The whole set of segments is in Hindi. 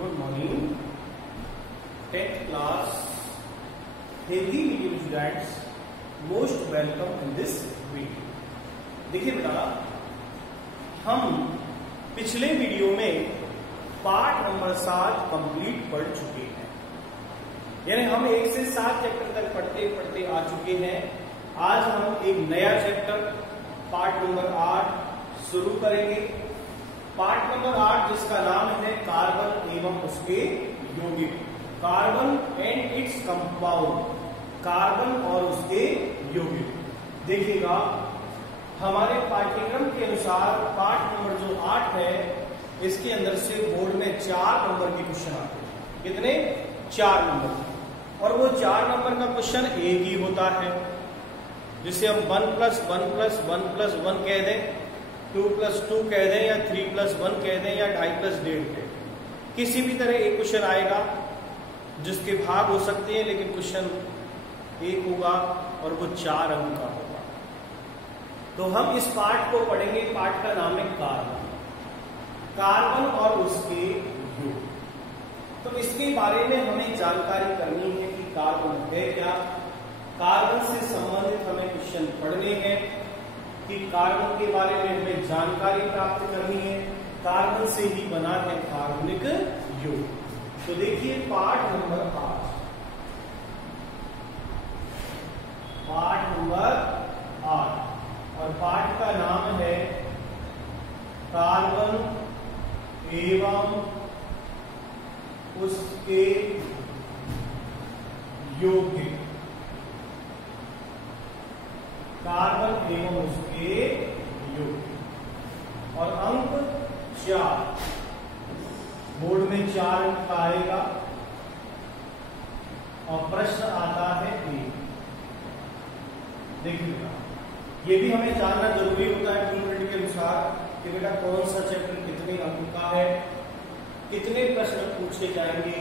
Good morning, 10th class Hindi medium students. Most welcome in this video. देखिए बेटा, हम पिछले वीडियो में पार्ट नंबर 7 कंप्लीट पढ़ चुके हैं, यानी हम 1 से 7 चैप्टर तक पढ़ते पढ़ते आ चुके हैं। आज हम एक नया चैप्टर पार्ट नंबर 8 शुरू करेंगे। पार्ट नंबर 8 जिसका नाम है कार्बन एवं उसके यौगिक, carbon and its compound, carbon और उसके यौगिक। देखिएगा, हमारे पाठ्यक्रम के अनुसार पार्ट नंबर जो 8 है, इसके अंदर से बोर्ड में 4 नंबर के क्वेश्चन आते हैं। कितने? 4 नंबर। और वो 4 नंबर का क्वेश्चन एक ही होता है, जिसे हम 1+1+1+1 कह दें, 2+2 कह दें, या 3+1 कह दें, या 2.5+1.5 कह दें। किसी भी तरह एक क्वेश्चन आएगा जिसके भाग हो सकते हैं, लेकिन क्वेश्चन एक होगा और वो 4 अंक का होगा। तो हम इस पार्ट को पढ़ेंगे। पार्ट का नाम है कार्बन, कार्बन और उसके यौगिक। तो इसके बारे में हमें जानकारी करनी है कि कार्बन है क्या, कार्बन से संबंधित हमें क्वेश्चन पढ़ने हैं, कि कार्बन के बारे में हमें जानकारी प्राप्त करनी है। कार्बन से ही बना है कार्बनिक यौगिक। तो देखिए पार्ट नंबर 8, पार्ट नंबर 8, और पार्ट का नाम है कार्बन एवं उसके यौगिक, कार्बन एवं उसके यौगिक। और अंक 4, बोर्ड में 4 अंक का आएगा और प्रश्न आता है 1। देखिएगा, ये भी हमें जानना जरूरी होता है ब्लूप्रिंट के अनुसार कि बेटा कौन सा चैप्टर कितने अंक का है, कितने प्रश्न पूछे जाएंगे।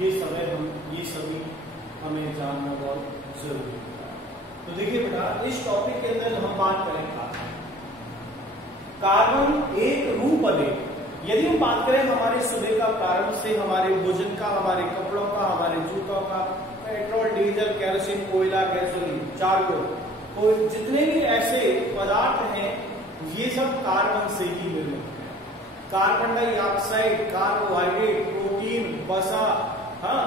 ये सभी हमें जानना बहुत जरूरी होता है। तो देखिए बेटा, इस टॉपिक के अंदर हम बात करें कार्बन एक रूप अदेय। यदि हम बात करें हमारे सुबह का प्रारंभ से, हमारे भोजन का, हमारे कपड़ों का, हमारे जूतों का, पेट्रोल, डीजल, केरोसिन, कोयला, गैसोलीन, चार्कोल, तो जितने भी ऐसे पदार्थ हैं, ये सब कार्बन से ही निर्मित है। कार्बन डाइऑक्साइड, कार्बोहाइड्रेट, प्रोटीन, वसा, हाँ,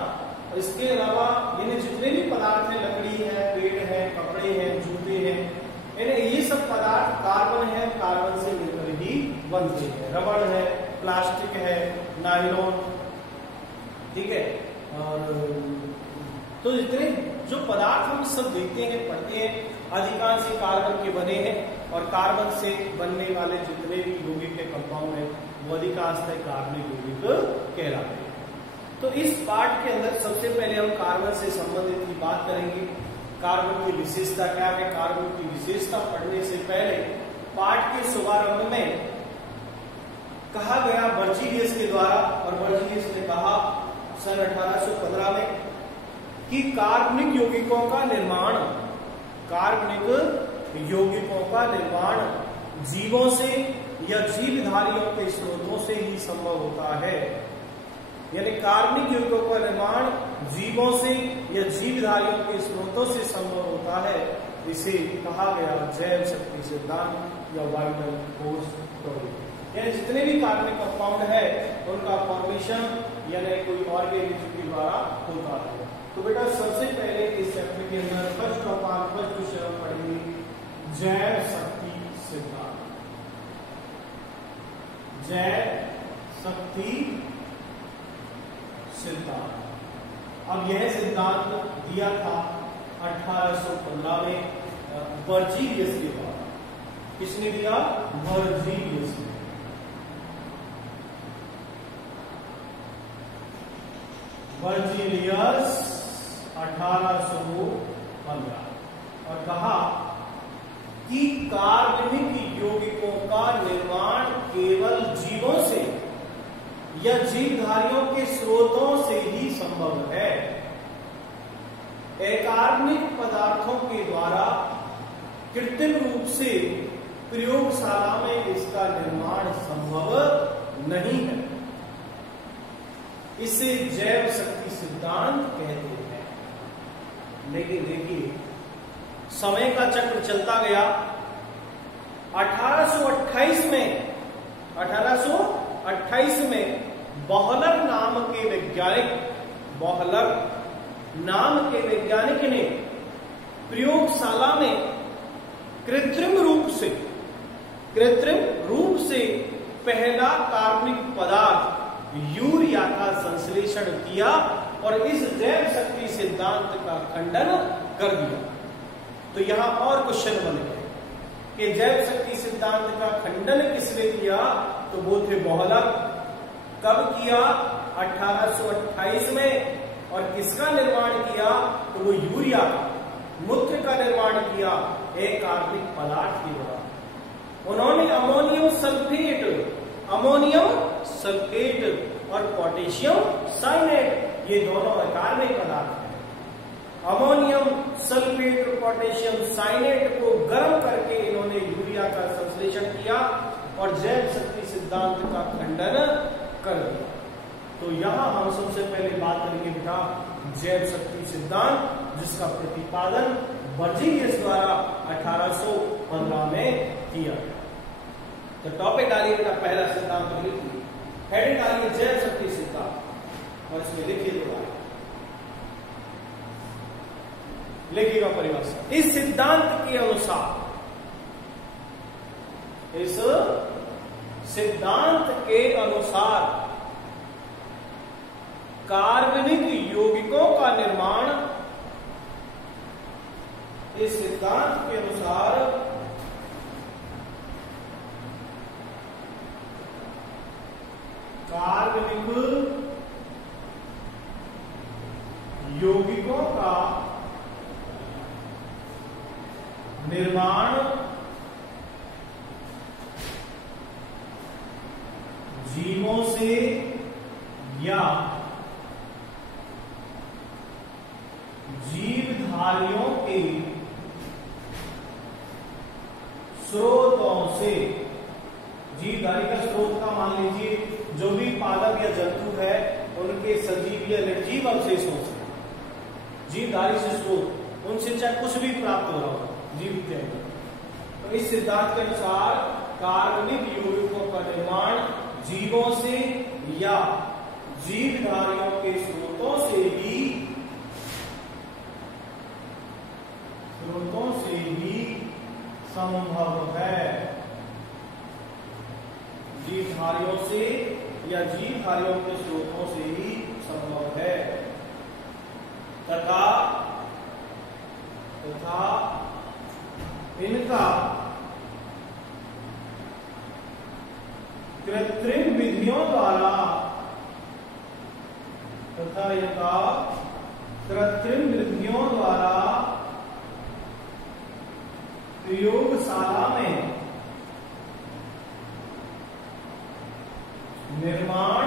इसके अलावा यानी जितने भी पदार्थ हैं, लकड़ी है, पेड़ है, कपड़े हैं, जूते हैं, यानी ये सब पदार्थ कार्बन है, कार्बन से मिलकर ही बनते हैं। रबड़ है, प्लास्टिक है, नायलॉन, ठीक है। और तो जितने जो पदार्थ हम सब देखते हैं, पढ़ते हैं, अधिकांश ही कार्बन के बने हैं। और कार्बन से बनने वाले जितने भी यौगिक के कंपाउंड है, वो अधिकांशतः कार्बनिक यौगिक कहलाते हैं। तो इस पार्ट के अंदर सबसे पहले हम कार्बन से संबंधित की बात करेंगे। कार्बन की विशेषता क्या है? कार्बन की विशेषता पढ़ने से पहले पाठ के शुभारंभ में कहा गया बर्जीलियस के द्वारा, और बर्जीलियस ने कहा सन 1815 में कि कार्बनिक यौगिकों का निर्माण, कार्बनिक यौगिकों का निर्माण जीवों से या जीवधारियों के स्रोतों से ही संभव होता है। यानी कार्बनिक यौगिकों का निर्माण जीवों से या जीवधारियों के स्रोतों से संभव होता है। इसे कहा गया जैव शक्ति सिद्धांत या वाइटल फोर्स थ्योरी। यानी जितने भी कार्बनिक कंपाउंड है, उनका फॉर्मेशन यानी कोई ऑर्गेनिज्म के द्वारा होता है। तो बेटा सबसे पहले इस चैप्टर के अंदर फर्स्ट क्वेश्चन हम पढ़ेंगे जैव शक्ति सिद्धांत। जैव शक्ति सिद्धांत। अब यह सिद्धांत दिया था 1815 में बर्जीलियस के द्वारा। किसने दिया? बर्जीलियस ने। बर्जीलियस 1815, और कहा कि कार्बनिक यौगिकों का निर्माण केवल जीवों से या जीवधारियों के स्रोतों से ही संभव है। अकार्बनिक पदार्थों के द्वारा कृत्रिम रूप से प्रयोगशाला में इसका निर्माण संभव नहीं है। इसे जैव शक्ति सिद्धांत कहते हैं। लेकिन देखिए, समय का चक्र चलता गया। 1828 में बोहलर नाम के वैज्ञानिक ने प्रयोगशाला में कृत्रिम रूप से पहला कार्बनिक पदार्थ यूरिया का संश्लेषण किया और इस जैव शक्ति सिद्धांत का खंडन कर दिया। तो यहां और क्वेश्चन बन गए कि जैव शक्ति सिद्धांत का खंडन किसने किया? तो वो थे बोहलर। कब किया? 1828 में। और किसका निर्माण किया? तो वो यूरिया का, मूत्र का निर्माण किया एक कार्बनिक पदार्थ के द्वारा। उन्होंने अमोनियम सल्फेट और पोटेशियम साइनेट, ये दोनों कार्बनिक पदार्थ हैं। अमोनियम सल्फेट और पोटेशियम साइनेट को गर्म करके इन्होंने यूरिया का संश्लेषण किया और जैव शक्ति सिद्धांत का खंडन कर दिया। तो यहां हम सबसे पहले बात करेंगे बेटा जैव शक्ति सिद्धांत, जिसका प्रतिपादन बर्जीलियस द्वारा 1815 में किया गया। तो टॉपिक डालिए बेटा, पहला सिद्धांत लिखिए, हेडिंग डालिए जैव शक्ति सिद्धांत और इसमें लिखिए दोबारा, लिखिएगा परिभाषा। इस सिद्धांत के अनुसार, इस सिद्धांत के अनुसार कार्बनिक यौगिकों का निर्माण, इस सिद्धांत के अनुसार कार्बनिक यौगिकों का निर्माण जीवों से या जीवधारियों के स्रोतों से, जीवधारी का स्रोत का मान लीजिए जो भी पादप या जंतु है उनके सजीव या निर्जीव अवशेषों से, जीवधारी से स्रोत, उनसे चाहे कुछ भी प्राप्त हो रहा हो जीव के अंदर। तो इस सिद्धांत के अनुसार कार्बनिक यौगिकों का निर्माण जीवों से या जीवधारियों के स्रोतों से भी संभव है। जीवधारियों से या जीवधारियों के स्रोतों से ही संभव है तथा इनका कृत्रिम विधियों द्वारा प्रयोगशाला में निर्माण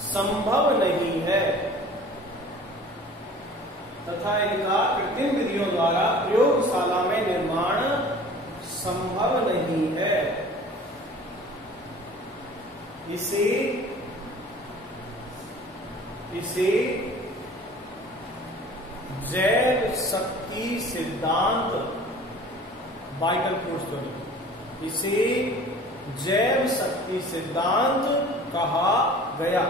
संभव नहीं है तथा इनका कृत्रिम विधियों द्वारा प्रयोगशाला में निर्माण संभव नहीं है। इसे जैव शक्ति सिद्धांत, वाइटल कोर्स, इसे जैव शक्ति सिद्धांत कहा गया।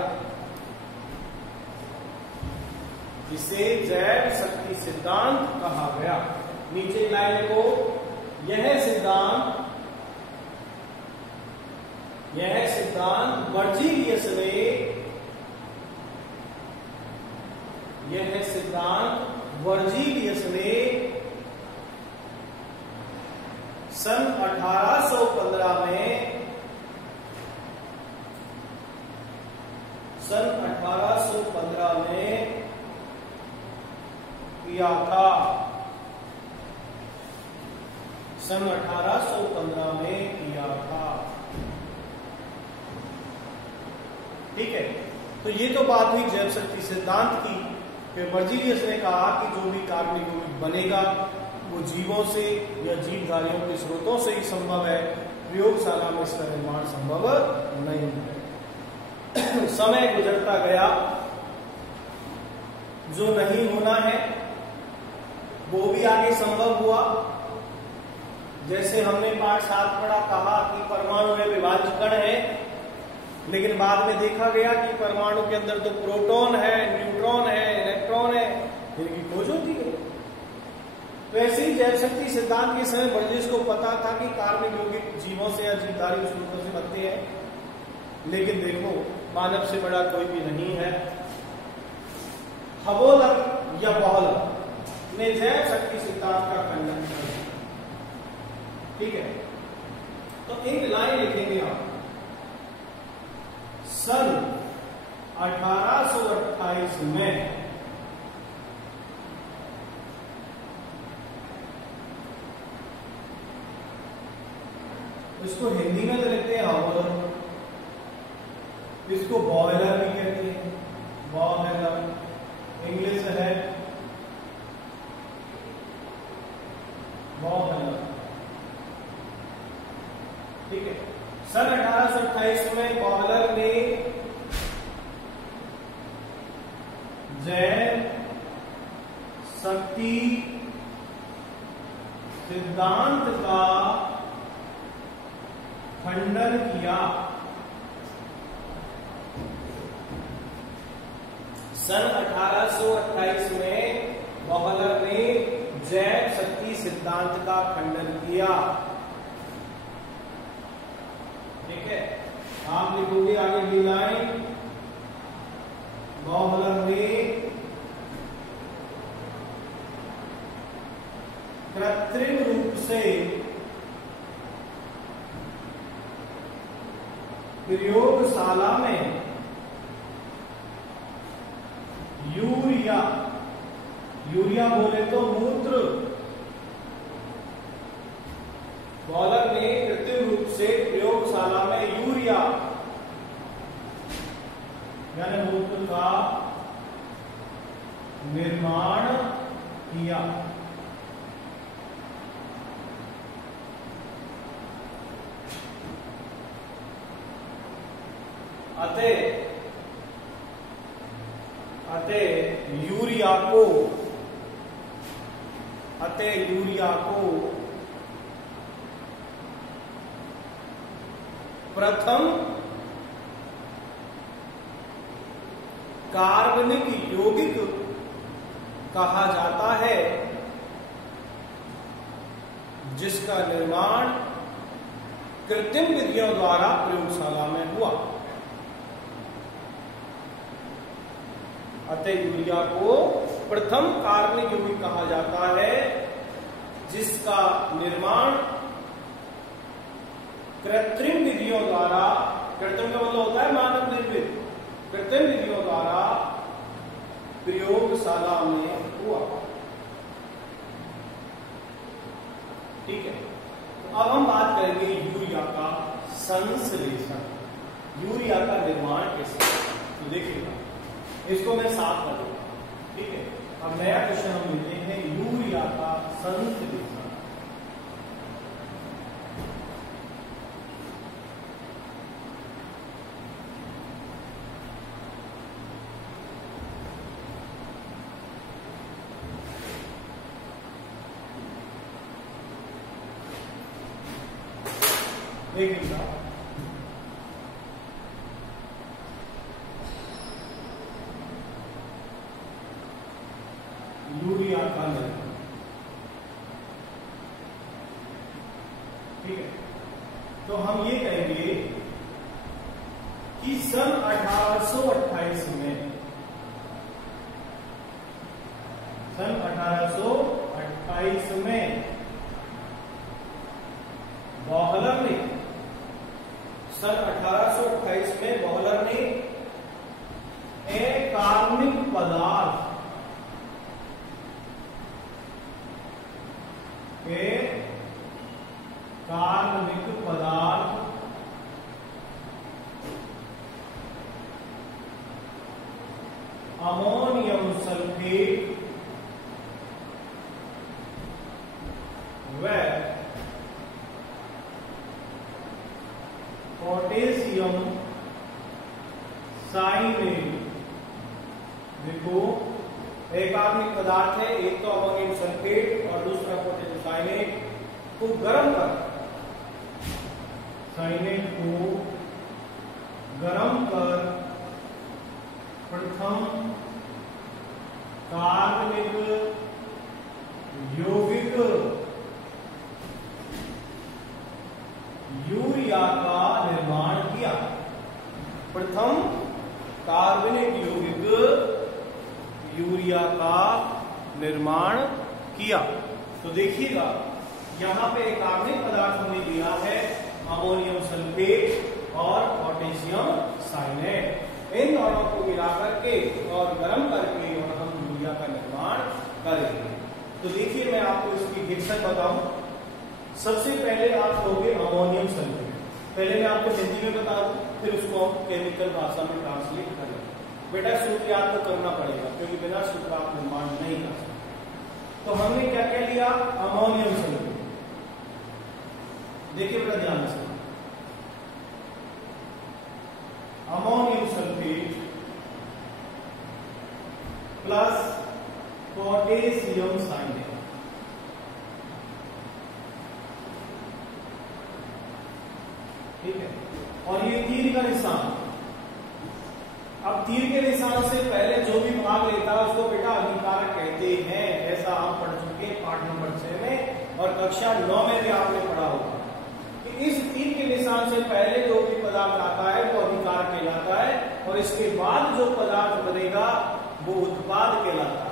इसे जैव शक्ति सिद्धांत कहा गया। नीचे लाइन को, यह सिद्धांत बर्जीलियस ने सन 1815 में किया था। सन 1815 में किया था। ठीक है, तो ये तो बात हुई जैव शक्ति सिद्धांत की। फिर बर्जीलियस ने कहा कि जो भी कार्बनिक यौगिक बनेगा वो जीवों से या जीवधारियों के स्रोतों से ही संभव है, प्रयोगशाला में इसका निर्माण संभव नहीं है। समय गुजरता गया, जो नहीं होना है वो भी आगे संभव हुआ। जैसे हमने पाठ 7 पढ़ा, कहा कि परमाणु में विभाज्य कण है, लेकिन बाद में देखा गया कि परमाणु के अंदर तो प्रोटॉन है, न्यूट्रॉन है, इलेक्ट्रॉन है, इनकी खोज होती है। तो ऐसे ही जैव शक्ति सिद्धांत के समय बर्जेस को पता था कि कार्बनिक यौगिक जीवों से या जीवधारी स्रोतों से बनते हैं, लेकिन देखो मानव से बड़ा कोई भी नहीं है। हबोलर या बॉहलर ने जैव शक्ति सिद्धांत का खंडन किया। ठीक है, तो एक लाइन लिखेंगे आप, सन 1828 में इसको हिंदी में तो लिखते हैं हबोलर, इसको बॉयलर भी कहते हैं, बॉयलर इंग्लिश है बॉयलर। ठीक है, सन 1828 में बॉयलर ने जैव शक्ति सिद्धांत का खंडन किया। सन 1828 में बॉयलर ने जैव शक्ति सिद्धांत का खंडन किया। ठीक है, आप लिखोगे आगे भी लाइन, बॉयलर ने कृत्रिम रूप से प्रयोगशाला में यूरिया बोले तो मूत्र, बॉयलर ने कृत्रिम रूप से प्रयोगशाला में यूरिया यानी मूत्र का निर्माण किया। अतः यूरिया को प्रथम कार्बनिक यौगिक कहा जाता है, जिसका निर्माण कृत्रिम विधियों द्वारा प्रयोगशाला में हुआ। अतः यूरिया को प्रथम कार्बनिक यौगिक कहा जाता है, जिसका निर्माण कृत्रिम विधियों द्वारा, कृत्रिम का मतलब होता है मानव निर्मित, कृत्रिम विधियों द्वारा प्रयोगशाला में हुआ। ठीक है, तो अब हम बात करेंगे यूरिया का संश्लेषण, यूरिया का निर्माण कैसे। तो देखिएगा, इसको मैं साफ कर दूंगा। ठीक है, अब नया क्वेश्चन हम लेते हैं, यूरिया का संश्लेषण। देखिएगा, यूरिया का निर्माण। ठीक है, तो हम ये कहेंगे कि सन 1828 में, सन 1828 में बॉयलर ने, सन 1828 में बॉयलर ने अकार्बनिक पदार्थ कार्बनिक पदार्थ अमोनियम सल्फेट व पोटेशियम साइनेट। देखो एक कार्बनिक पदार्थ है, एक तो अमोनियम सल्फेट और दूसरा पोटेशियम साइनेट को गर्म कर, साइनेट को गर्म कर प्रथम कार्बनिक यौगिक यूरिया का निर्माण किया। प्रथम कार्बनिक यौगिक यूरिया का निर्माण किया। तो देखिएगा यहां पे एक कार्बनिक पदार्थ हमने लिया है, अमोनियम सल्फेट और पोटेशियम साइनेट। इन दोनों को मिलाकर के और गर्म करके और हम यूरिया का निर्माण करेंगे। तो देखिए मैं आपको इसकी रिएक्शन बताऊं। सबसे पहले आप लोगे अमोनियम सल्फेट। पहले मैं आपको हिंदी में बता दूं, फिर उसको हम केमिकल भाषा में ट्रांसलेट करेंगे। बेटा सूत्र याद तो करना पड़ेगा, क्योंकि बिना सूत्र आप निर्माण नहीं कर सकते। तो हमने क्या क्या लिया? Ammonium sulphate. देखिए बेटा ध्यान से, ammonium sulphate plus potassium cyanate. ठीक है, और ये तीर का निशान। अब तीर के निशान से पहले जो भी भाग लेता है उसको बेटा अभिकारक कहते हैं। ऐसा आप पढ़ चुके पाठ नंबर 6 में और कक्षा 9 में भी आपने पढ़ा होगा कि इस तीर के निशान से पहले जो भी पदार्थ आता है वो अभिकारक कहलाता है, और इसके बाद जो पदार्थ बनेगा वो उत्पाद कहलाता है।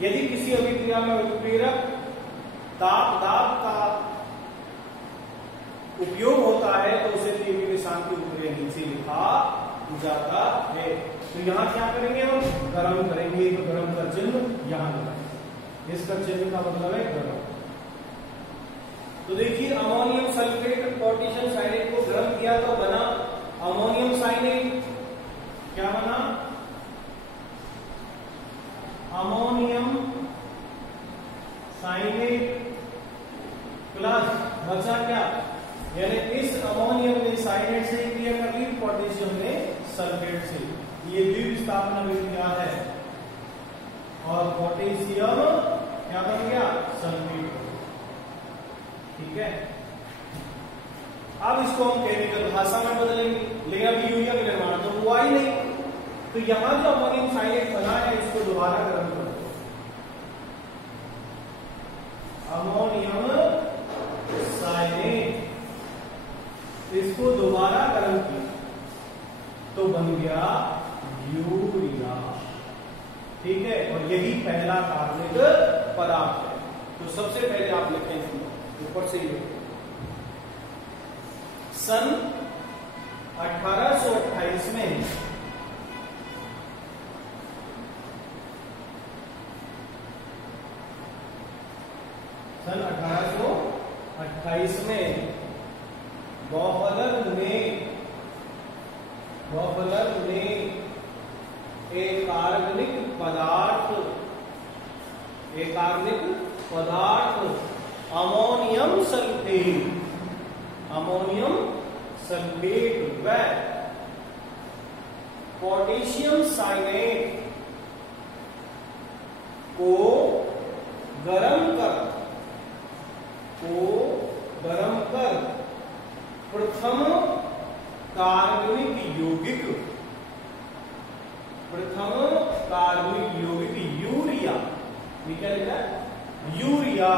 यदि किसी अभिक्रिया में उत्प्रेरक ताप दाब का उपयोग होता है तो उसे तीर के निशान के ऊपर या नीचे लिखा जाता है। तो यहां क्या करेंगे? हम गर्म करेंगे। तो गर्म का चिन्ह यहां लगाएंगे, इसका चिन्ह का मतलब है गर्म। तो देखिए अमोनियम सल्फेट पोटेशियम साइनेट को गर्म किया तो बना अमोनियम साइनेट। क्या बना? अमोनियम साइनेट प्लस बचा क्या? यानी इस अमोनियम ने साइनेट से क्रिया कर ली, पोटेशियम ने सल्फेट से। ये द्विविस्थापन अभिक्रिया है और पोटेशियम क्या बन गया? सल्फेट। ठीक है, अब इसको हम केमिकल भाषा में बदलेंगे, लेकिन अभी यूरिया का निर्माण तो हुआ ही नहीं। तो यहां जो अमोनियम साइनेट बना है इसको दोबारा गर्म कर दो। अमोनियम साइनेट, इसको दोबारा गर्म किया तो बन गया यूरिया। ठीक है, और यही पहला कार्बनिक पदार्थ है। तो सबसे पहले आप लिखें ऊपर से ही सन 1828 में बॉफलर ने एक कार्बनिक पदार्थ अमोनियम सल्फेट व पोटेशियम साइनेट को गर्म कर प्रथम कार्बनिक यौगिक यूरिया, क्या लिखा है? यूरिया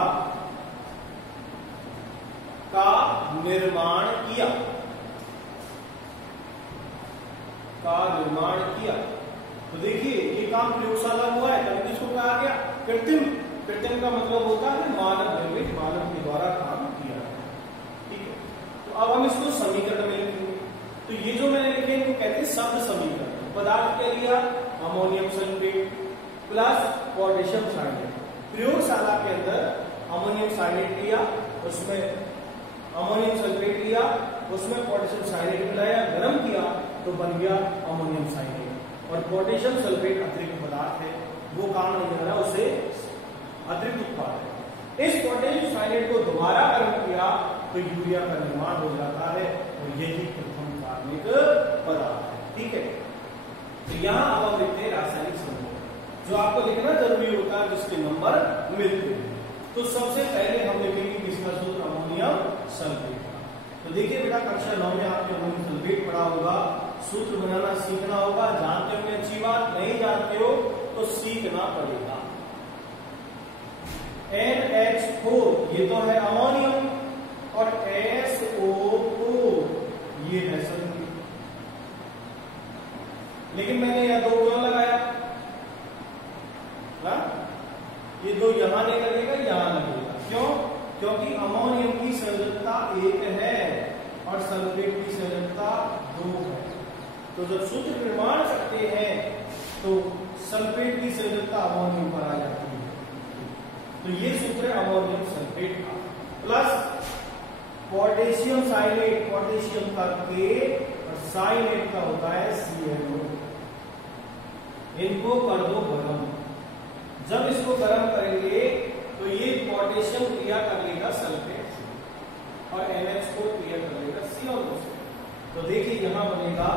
का निर्माण किया। तो देखिए ये काम प्रयोगशाला हुआ है, तभी इसको कहा गया कृत्रिम। कृत्रिम का मतलब होता है मानव निर्मित, मानव के द्वारा काम किया। ठीक है, तो अब हम इसको समीकरण में लिखेंगे। तो ये जो मैंने लिखे इनको कहते हैं शब्द समीकरण। पदार्थ क्या लिया? Ammonium sulphate plus potassium cyanate. प्रयोगशाला के अंदर अमोनियम साइनेट लिया, उसमें अमोनियम सल्फेट लिया, उसमें पोटेशियम साइनेट मिलाया, गर्म किया तो बन गया अमोनियम साइनेट। और पोटेशियम सल्फेट अतिरिक्त पदार्थ है, वो काम नहीं कर रहा, उसे अतिरिक्त उत्पाद है। इस पोटेशियम साइनेट को दोबारा गर्म किया तो यूरिया का निर्माण हो जाता है, और यही प्रथम कार्बनिक पदार्थ है। ठीक है, यहाँ अब हम लिखते हैं रासायनिक समूह जो आपको लिखना जरूरी होता है जिसके नंबर मिलते हैं। तो सबसे पहले हम लिखेंगे किसका सूत्र, अमोनियम सल्फेट का। तो देखिए बेटा कक्षा 9 में आपने अमोनियम सल्फेट पढ़ा होगा, सूत्र बनाना सीखना होगा। जानते हो अच्छी बात, नहीं जानते हो तो सीखना पड़ेगा। NH4 ये तो है अमोनियम और SO4 ये है सल्फेट। लेकिन मैंने यह दो क्यों लगाया? ये दो यहां नहीं लगेगा, यहां लगेगा। क्यों? क्योंकि अमोनियम की संयोजकता 1 है और सल्फेट की संयोजकता 2 है। तो जब सूत्र निर्माण करते हैं तो सल्फेट की संयोजकता अमोनियम पर आ जाती है। तो ये सूत्र है अमोनियम सल्फेट का। प्लस पोटेशियम साइनेट, पोटेशियम का K और साइनेट का होता है CnO। इनको कर दो गरम। जब इसको गर्म करेंगे तो ये पोटेशियम क्रिया कर लेगा सल्फेट से और NH को क्रिया कर लेगा CO से। तो देखिए यहां बनेगा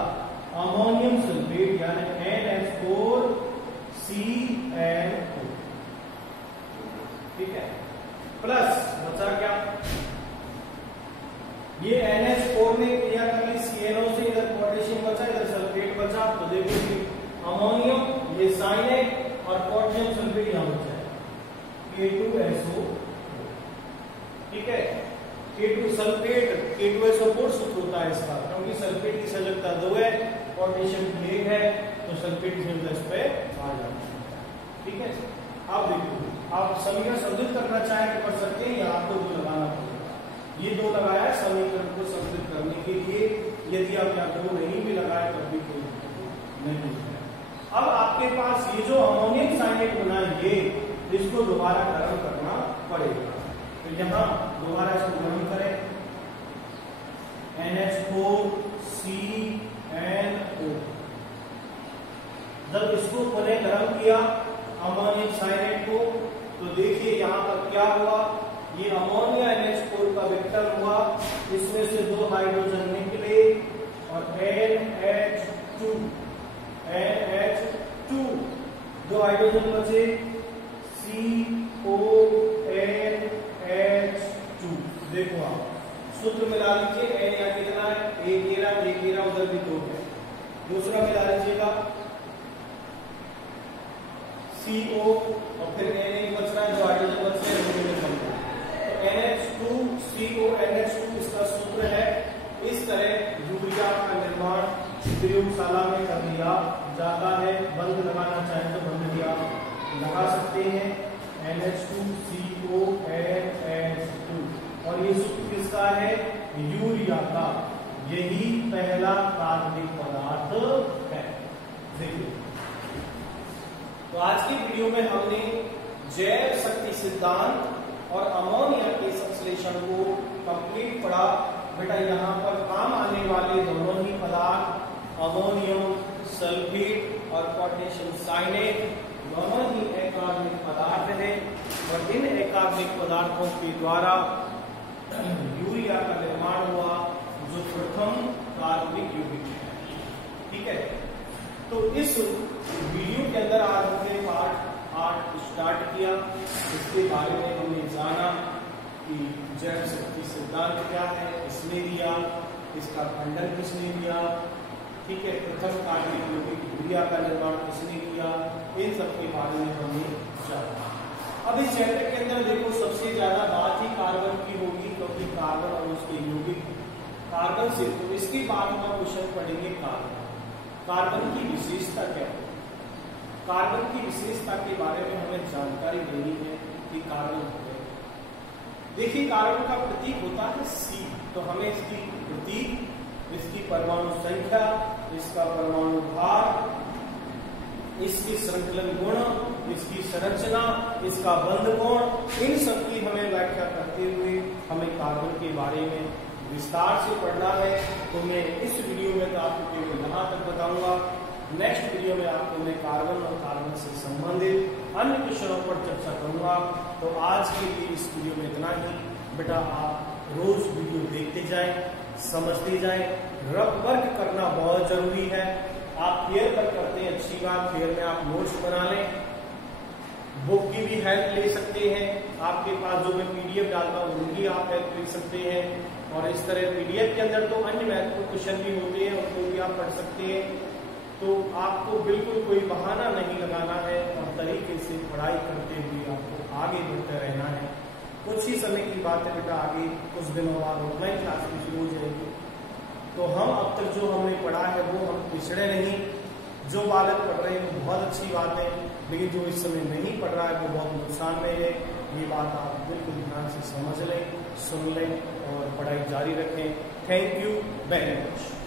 अमोनियम सल्फेट यानी NH4 CnO। ठीक है, प्लस बचा क्या? ये NH4 ने क्रिया कर ली CnO से, इधर पोटेशियम बचा, इधर सल्फेट बचा। तो देखिए अमोनियम ये साइनेट और पोटेशियम सल्फेट यहां बचा है K2SO। ठीक है, K2 सल्फेट K2SO4 सूत्र होता है इसका, क्योंकि सल्फेट की संयोजकता 2 है, पोटेशियम की 1 है, तो सल्फेट की संयोजकता इस पे आ जाती है। ठीक है, अब देखिए आप समीकरण संतुलित करना चाहें तो कर सकते हैं या आपको दो लगाना पड़ेगा। ये दो लगाया है समीकरण को संतुलित करने के लिए। यदि आप यहाँ दो नहीं भी लगाए तब भी कोई नहीं है। अब आपके पास ये जो अमोनियम साइनेट बना ये इसको दोबारा गर्म करना पड़ेगा। तो यहां दोबारा इसको गर्म करें, NH4 CnO। जब इसको मैंने गर्म किया अमोनियम साइनेट को, तो देखिए यहां पर क्या हुआ, ये अमोनिया NH4 का वेक्टर हुआ, इसमें से 2 हाइड्रोजन निकले और NH2 दो हाइड्रोजन बचे CONH2। देखो आप सूत्र मिला लीजिए, N यहाँ कितना है, 1 उधर भी 2 है। दूसरा मिला लीजिएगा CO और फिर N बच रहा है, जो हाइड्रोजन बच रहे हैं तो NH2 CONH2 इसका सूत्र है। इस तरह यूरिया का निर्माण प्रयोगशाला में कर लिया जाता है। बंद लगाना चाहें तो बंद भी आप लगा सकते हैं, NH2 CONH2। और ये सूत्र किसका है, यूरिया का। यही पहला कार्बनिक पदार्थ है। देखिए तो आज की वीडियो में हमने जैव शक्ति सिद्धांत और अमोनिया के संश्लेषण को कंप्लीट पढ़ा। बेटा यहाँ पर काम आने वाले दोनों ही पदार्थ अमोनियम सल्फेट और पोटेशियम साइनेट दोनों ही अकार्बनिक पदार्थ हैं और इन अकार्बनिक पदार्थों के द्वारा यूरिया का निर्माण हुआ जो प्रथम कार्बनिक यौगिक है। ठीक है, तो इस वीडियो के अंदर आज हमने पार्ट 8 स्टार्ट किया। इसके बारे में हमने जाना कि जैव शक्ति सिद्धांत क्या है, किसने दिया, इसका खंडन किसने दिया। ठीक है, प्रथम कार्बनिक यौगिक यूरिया का निर्माण किसने किया, इन सब के बारे में हमने जाना। अब इस चैप्टर के अंदर देखो सबसे ज्यादा बात ही कार्बन की होगी, क्योंकि कार्बन और उसके यौगिक कार्बन से, तो इसके बाद हम क्वेश्चन पढ़ेंगे कार्बन की विशेषता क्या है। कार्बन की विशेषता के बारे में हमें जानकारी लेनी है कि कार्बन है। देखिए कार्बन का प्रतीक होता है C, तो हमें इसकी प्रतीक, इसकी परमाणु संख्या, इसका परमाणु भार, इसकी श्रृंखलन गुण, इसकी संरचना, इसका बंध कोण, इन सब की हमें व्याख्या करते हुए हमें कार्बन के बारे में विस्तार से पढ़ना है। तो मैं इस वीडियो में तो आपको केवल यहाँ तक बताऊंगा। नेक्स्ट वीडियो में आपको मैं कार्बन और कार्बन से संबंधित अन्य विषयों पर चर्चा करूंगा। तो आज के लिए इस वीडियो में इतना ही। बेटा आप रोज वीडियो देखते जाएं, समझते जाएं। रफ वर्क करना बहुत जरूरी है। आप क्लियर कर करते हैं अच्छी बात, फेयर में आप नोट्स बना लें, बुक की भी हेल्प ले सकते हैं। आपके पास जो मैं पीडीएफ डालता हूँ उनकी आप हेल्प ले सकते हैं। और इस तरह पीडीएफ के अंदर तो अन्य महत्वपूर्ण क्वेश्चन भी होते हैं, उनको भी आप पढ़ सकते हैं। तो आपको बिल्कुल कोई बहाना नहीं लगाना है और तरीके से पढ़ाई करते हुए आपको आगे बढ़ते रहना है। कुछ ही समय की बात है बेटा, आगे कुछ दिनों बाद ऑनलाइन क्लास भी शुरू हो जाएगी। तो हम अब तक जो हमने पढ़ा है वो हम पिछड़े नहीं। जो बालक पढ़ रहे हैं वो बहुत अच्छी बात है, लेकिन जो इस समय नहीं पढ़ रहा है वो बहुत नुकसान में है। ये बात आप बिल्कुल ध्यान से समझ लें, सुन लें और पढ़ाई जारी रखें। Thank you very much.